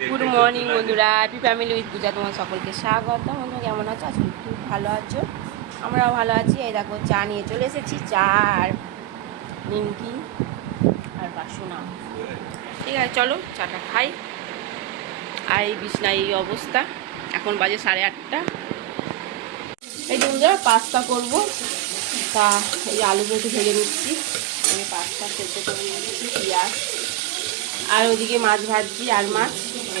Good morning বন্ধুরা। Happy family with Puja তোমার সকলকে স্বাগত। বন্ধু কেমন আছো? আজকে খুব ভালো আছো। আমরাও ভালো আছি। এই দেখো চা নিয়ে চলে এসেছি। চা আর নিমকি আর বাসনা। ঠিক আছে চলো চাটা খাই। আর এই বিছনায় এই অবস্থা। এখন বাজে সাড়ে আটটা। এই যে বন্ধুরা পাস্তা করব। তা এই আলু একটু ভেজে নিচ্ছি। আমি পাস্তা সেদ্ধ করে নিচ্ছি পেঁয়াজ। আর ওদিকে মাছ ভাজছি আর মাছ।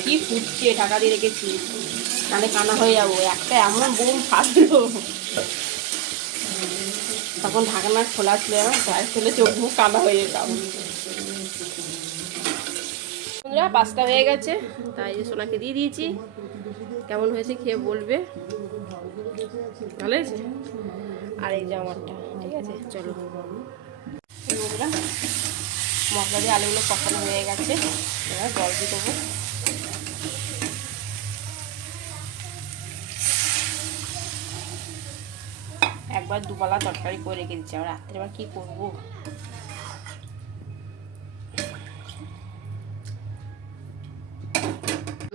কি ফুটছে, টাকা দিয়ে রেখেছি। নাহলে কানা হয়ে যাব। একটা এমন বোম ফাটলো। তখন ঢাকনা খোলা ছিল প্রায় খুলে চোখ মুখ কানা হয়ে যেতাম বন্ধুরা, পাস্তা হয়ে গেছে। তাই যে সোনাকে দিয়ে দিয়েছি। কেমন হয়েছে খেয়ে বলবে। ভালো হয়েছে? আর এই যে আমারটা, ঠিক আছে, চলো। মশলা দিয়ে আলুগুলো কষানো হয়ে গেছে। এবার জল দিয়ে দেবো। একবার দুবেলা তরকারি করে রেখে দিচ্ছি আবার রাত্রে এবার কী করব?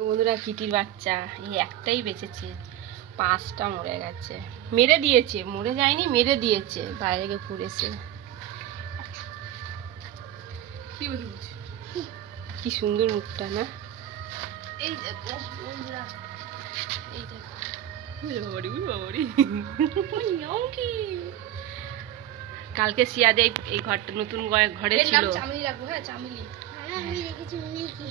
বন্ধুরা কিটির বাচ্চা এই একটাই বেঁচেছে। পাঁচটা মরে গেছে। মেরে দিয়েছে মরে যায়নি মেরে দিয়েছে। বাইরে গিয়ে ঘুরেছে। কি সুন্দর মুখটা না? এই দেখো বন্ধুরা। এই দেখো। কালকে সিয়াদে এই- এই ঘরটা নতুন ঘরে- ঘরে এর নাম ছিল। চামেলি রাখব হ্যাঁ চামেলি। আমি রেখেছি মিল্কি।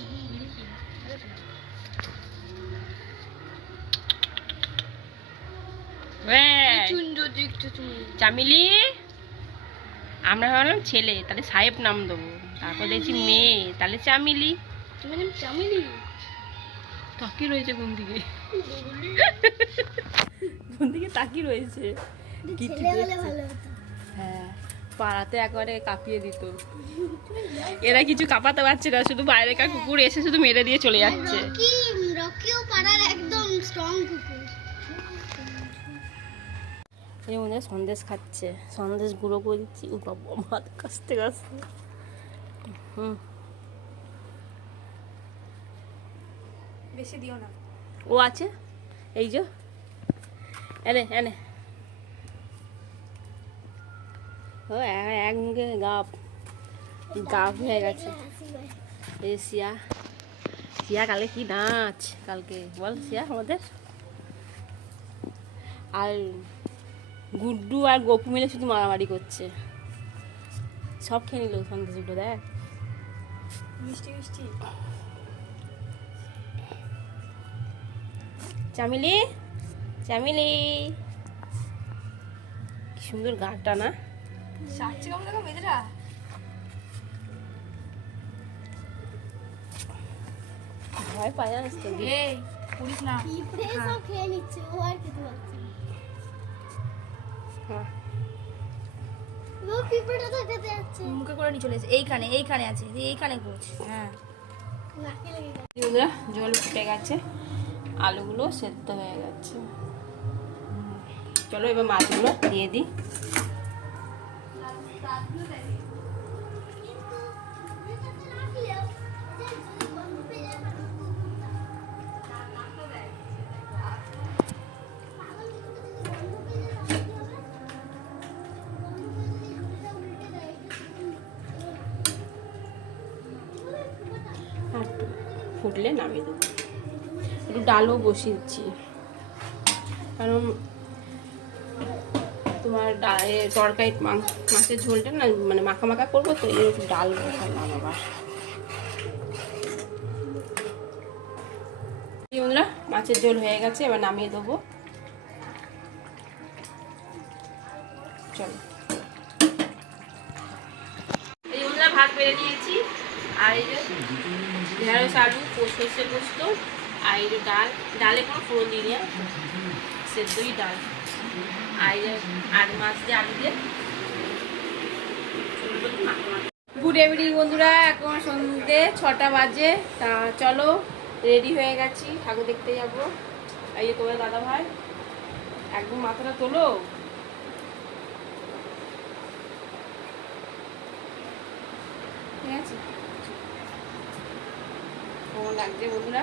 হ্যাঁ। তুমি। চামিলি আমরা ভাবলাম ছেলে তাহলে সাহেব নাম দেবো। তারপর দেখছি মেয়ে তাহলে চামিলি। তুমি নাম চামেলি? তাকি রয়েছে কোন দিকে? কোন দিকে তাকি রয়েছে? হ্যাঁ পাড়াতে একবারে কাঁপিয়ে দিত। এরা কিছু কাঁপাতে পারছে না শুধু বাইরেকার কুকুর এসে শুধু মেরে দিয়ে চলে যাচ্ছে। একদম স্ট্রং কুকুর। এই মনে হয় সন্দেশ খাচ্ছে। সন্দেশ গুঁড়ো করে দিচ্ছি ও বাবা ভাত কাছতে কাছতে হুম। বেশি দিও না। ও আছে? এই যে। এনে এনে। ও এ- এক মুখে গাপ। গাপ হয়ে গেছে। এই সিয়া। সিয়া কালকে কি নাচ কালকে? বল সিয়া আমাদের। আর গুড্ডু আর গপু মিলে শুধু মারামারি করছে। সব খেয়ে নিল সন্দেশগুলো দেখ। মিষ্টি মিষ্টি। চামিলি চামিলি। কি সুন্দর গাটা না? ভয় পায় হ্যাঁ। যাচ্ছে। মুখে করে নিয়ে চলে এসে এইখানে এইখানে আছে এইখানে হ্যাঁ। বন্ধুরা জল ফুটে গেছে। আলুগুলো সেদ্ধ হয়ে গেছে। চলো এবার মাছগুলো দিয়ে দিই। ফুটলে নামিয়ে দেবো। একটু ডালও বসিয়ে দিচ্ছি কারণ তোমার তরকারি মাছের ঝোলটা না মানে মাখা মাখা করব তো, এই একটু ডাল বসালাম আবার। বন্ধুরা, মাছের ঝোল হয়ে গেছে, এবার নামিয়ে দেবো। চলো। ভাত বেড়ে নিয়েছি। আর এই যে ঢেঁড়স, আলু পো- সর্ষে পোস্ত। আর ডাল, ডালে কোনো ফোড়ন দিই নি সেদ্ধই ডাল। আর এই মাছ দিয়ে আলু দিয়ে গুড ইভিনিং বন্ধুরা, এখন সন্ধ্যে ছটা বাজে। তা চলো রেডি হয়ে গেছি। ঠাকুর দেখতে যাব। এই যে তোমার দাদা ভাই, একদম মাথাটা তোলো। ঠিক আছে? কেমন লাগছে বন্ধুরা?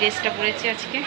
ড্রেসটা পরেছি আজকে।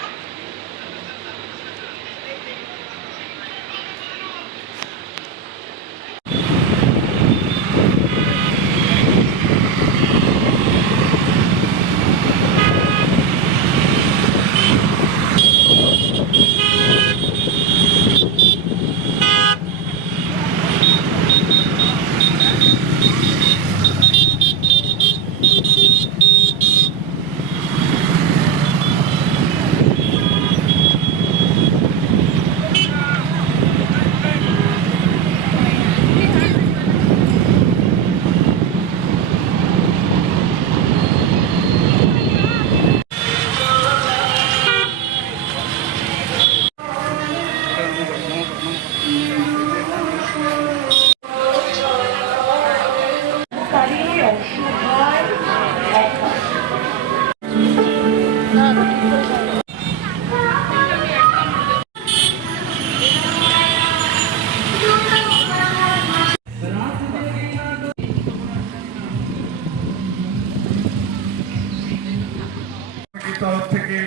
তরফ থেকে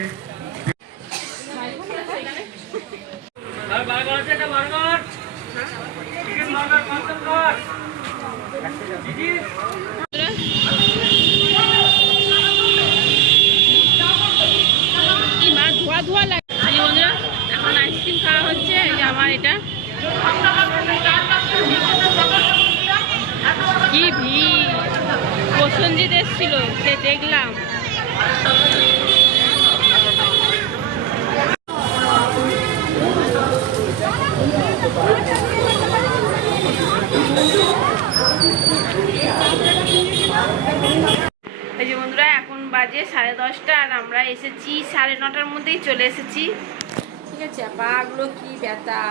কি মা ধোয়া ধোয়া লাগে এই বন্ধুরা এখন আইসক্রিম খাওয়া হচ্ছে এই যে আমার এটা কি ভিড় প্রসঞ্জিৎ এসেছিল সে দেখলাম। এই যে বন্ধুরা, এখন বাজে সাড়ে দশটা আর আমরা এসেছি সাড়ে নটার মধ্যেই চলে এসেছি। ঠিক আছে পাগুলো কি ব্যথা?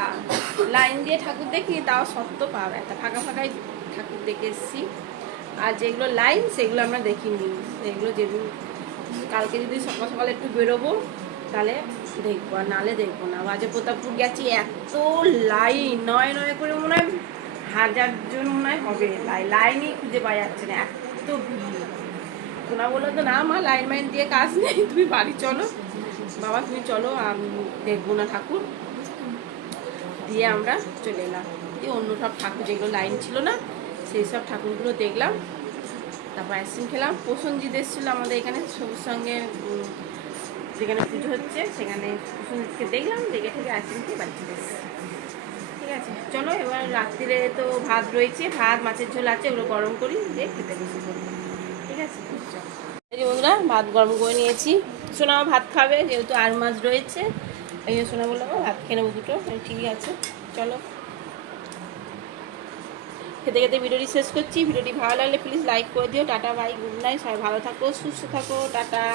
লাইন দিয়ে ঠাকুর দেখি তাও সত্য পা ব্যথা। ফাঁকা ফাঁকাই ঠাকুর দেখে এসেছি। আর যেগুলো লাইন, সেগুলো আমরা দেখিনি। সেগুলো যেগুলো, কালকে যদি সকাল সকালে একটু বেরোবো, তাহলে দেখব, আর নালে দেখব না। বাজে প্রতাপপুর গেছি, এত লাইন, নয় নয় করে মনে হয় হাজার জন মনে হয় হবে। লাই- লাইনই খুঁজে পাওয়া যাচ্ছে না, এত ভিড়। ওনা বলল তো, না মা, লাইন মাইন দিয়ে কাজ নেই, তুমি বাড়ি চলো। বাবা, তুমি চলো, আমি দেখব না ঠাকুর। দিয়ে আমরা চলে এলাম। দিয়ে অন্য সব ঠাকুর যেগুলো লাইন ছিল না সেই সব ঠাকুরগুলো দেখলাম তারপর আইসক্রিম খেলাম। প্রসঞ্জিৎ এসেছিল আমাদের এখানে সবুজ সঙ্গে যেখানে পুজো হচ্ছে সেখানে প্রসঞ্জিৎকে দেখলাম দেখে থেকে আইসক্রিম খেয়ে বাড়ি চলে এসেছি। ঠিক আছে চলো এবার রাত্রিরে তো ভাত রয়েছে ভাত মাছের ঝোল আছে ওগুলো গরম করি দিয়ে খেতে বসে ঠিক আছে বন্ধুরা ভাত গরম করে নিয়েছি। সোনাও ভাত খাবে যেহেতু আর মাছ রয়েছে এই সোনা বললাম ভাত খেয়ে নেব দুটো। আমি, ঠিক আছে চলো। খেতে খেতে ভিডিওটি শেষ করছি। ভিডিওটি ভালো লাগলে প্লিজ লাইক করে দিও। টাটা বাই গুড নাইট সবাই ভালো থাকো, সুস্থ থাকো, টাটা।